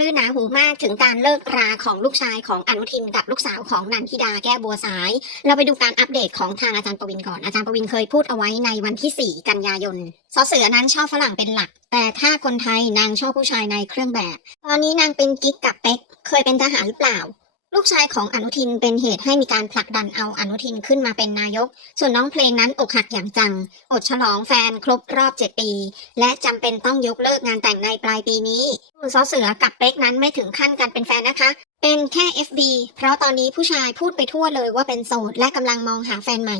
ลื่นหนาหูมากถึงการเลิกราของลูกชายของอนุทินกับลูกสาวของนันทิดาแก้วบัวสาย เราไปดูการอัปเดตของทางอาจารย์ประวินก่อนอาจารย์ประวินเคยพูดเอาไว้ในวันที่ 4 กันยายนสอเสือนั้นชอบฝรั่งเป็นหลัก แต่ถ้าคนไทยนางชอบผู้ชายในเครื่องแบบ ตอนนี้นางเป็นกิ๊กกับเป๊กเคยเป็นทหารหรือเปล่า ลูกชายของอนุทินเป็นเหตุให้มีการผลักดันเอาอนุทินขึ้นมาเป็นนายก ส่วนน้องเพลงนั้นอกหักอย่างจัง อดฉลองแฟนครบรอบ 7 ปี และจำเป็นต้องยกเลิกงานแต่งในปลายปีนี้คุณซอเสือกับเป๊กนั้นไม่ถึงขั้นกันเป็นแฟนนะคะ เป็นแค่ FB เพราะตอนนี้ผู้ชายพูดไปทั่วเลยว่าเป็นโสดและกำลังมองหาแฟนใหม่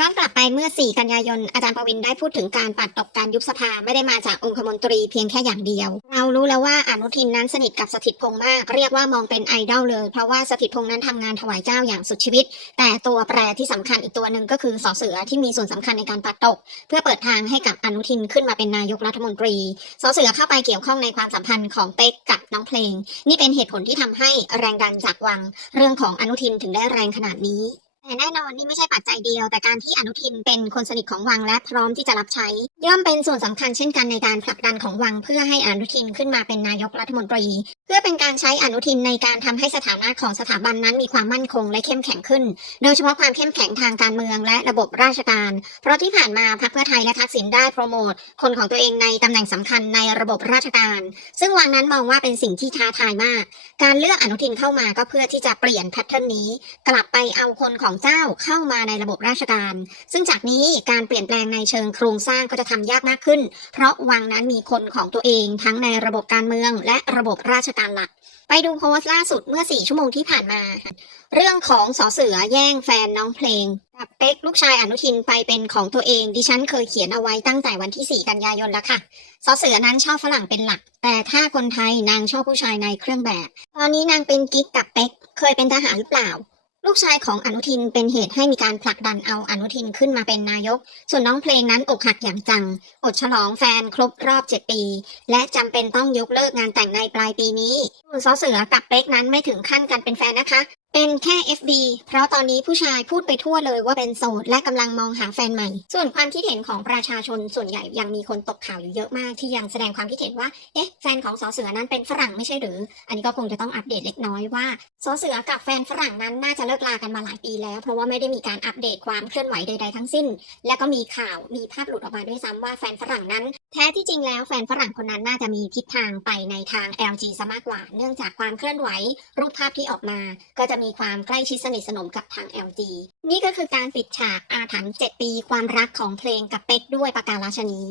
ย้อนกลับไปเมื่อ 4 กันยายน อาจารย์ประวินได้พูดถึงการปัดตกการยุบสภาไม่ได้มาจากองคมนตรีเพียงแค่อย่างเดียว เรารู้แล้วว่าอนุทินนั้นสนิทกับสถิตพงษ์มาก เรียกว่ามองเป็นไอดอลเลย เพราะว่าสถิตพงษ์นั้นทำงานถวายเจ้าอย่างสุดชีวิต แต่ตัวแปรที่สำคัญอีกตัวหนึ่งก็คือสอเสือที่มีส่วนสำคัญในการปัดตก เพื่อเปิดทางให้กับอนุทินขึ้นมาเป็นนายกรัฐมนตรีสอเสือเข้าไปเกี่ยวข้องในความสัมพันธ์ของเป๊กกับน้องเพลง นี่เป็นเหตุผลที่ทำให้แรงดันจากวัง เรื่องของอนุทินถึงได้แรงขนาดนี้ แต่แน่นอนนี่ไม่ใช่ปัจจัยเดียว แต่การที่อนุทินเป็นคนสนิทของวังและพร้อมที่จะรับใช้ ย่อมเป็นส่วนสำคัญเช่นกันในการผลักดันของวัง เพื่อให้อนุทินขึ้นมาเป็นนายกรัฐมนตรี เพื่อเป็นการใช้อนุทินในการทำให้สถานะของสถาบันนั้นมีความมั่นคงและเข้มแข็งขึ้น โดยเฉพาะความเข้มแข็งทางการเมืองและระบบราชการ เพราะที่ผ่านมาพรรคเพื่อไทยและทักษิณได้โปรโมทคนของตัวเองในตำแหน่งสำคัญในระบบราชการ ซึ่งวังนั้นมองว่าเป็นสิ่งที่ท้าทายมาก การเลือกอนุทินเข้ามาก็เพื่อที่จะเปลี่ยนแพทเทิร์นนี้ กลับไปเอาคนของเจ้าเข้ามาในระบบราชการ ซึ่งจากนี้การเปลี่ยนแปลงในเชิงโครงสร้างก็จะทำยากมากขึ้น เพราะวังนั้นมีคนของตัวเองทั้งในระบบการเมือง และระบบราชการหลัก ไปดูโพสต์ล่าสุดเมื่อ 4 ชั่วโมงที่ผ่านมา เรื่องของสอเสือแย่งแฟนน้องเพลงกับเป๊กลูกชายอนุทินไปเป็นของตัวเอง ดิฉันเคยเขียนเอาไว้ตั้งแต่วันที่ 4 กันยายนแล้วค่ะสอเสือนั้นชอบฝรั่งเป็นหลัก แต่ถ้าคนไทยนางชอบผู้ชายในเครื่องแบบ ตอนนี้นางเป็นกิ๊กกับเป๊กเคยเป็นทหารหรือเปล่า ลูกชายของอนุทินเป็นเหตุให้มีการผลักดันเอาอนุทินขึ้นมาเป็นนายก ส่วนน้องเพลงนั้นอกหักอย่างจัง อดฉลองแฟนครบรอบ 7 ปี และจำเป็นต้องยกเลิกงานแต่งในปลายปีนี้คุณซอเสือกับเป๊กนั้นไม่ถึงขั้นกันเป็นแฟนนะคะ เป็นแค่ FB เพราะตอนนี้ผู้ชายพูดไปทั่วเลยว่าเป็นโสดและกำลังมองหาแฟนใหม่ ส่วนความคิดเห็นของประชาชนส่วนใหญ่ยังมีคนตกข่าวอยู่เยอะมากที่ยังแสดงความคิดเห็นว่า เอ๊ะ แฟนของสอเสือนั้นเป็นฝรั่งไม่ใช่หรือ อันนี้ก็คงจะต้องอัปเดตเล็กน้อยว่าสอเสือกับแฟนฝรั่งนั้นน่าจะเลิกลากันมาหลายปีแล้ว เพราะว่าไม่ได้มีการอัปเดตความเคลื่อนไหวใด ๆ ทั้งสิ้น และก็มีข่าวมีภาพหลุดออกมาด้วยซ้ำว่าแฟนฝรั่งนั้น แท้ที่จริงแล้วแฟนฝรั่งคนนั้นน่าจะมีทิศทางไปในทาง LG ซะมากกว่า เนื่องจากความเคลื่อนไหว รูปภาพที่ออกมา ก็จะมีีความใกล้ชิดสนิทสนมกับทาง LG นี่ก็คือการปิดฉากอาถรรพ์7ปีความรักของเพลงกับเป็กด้วยประการาชนี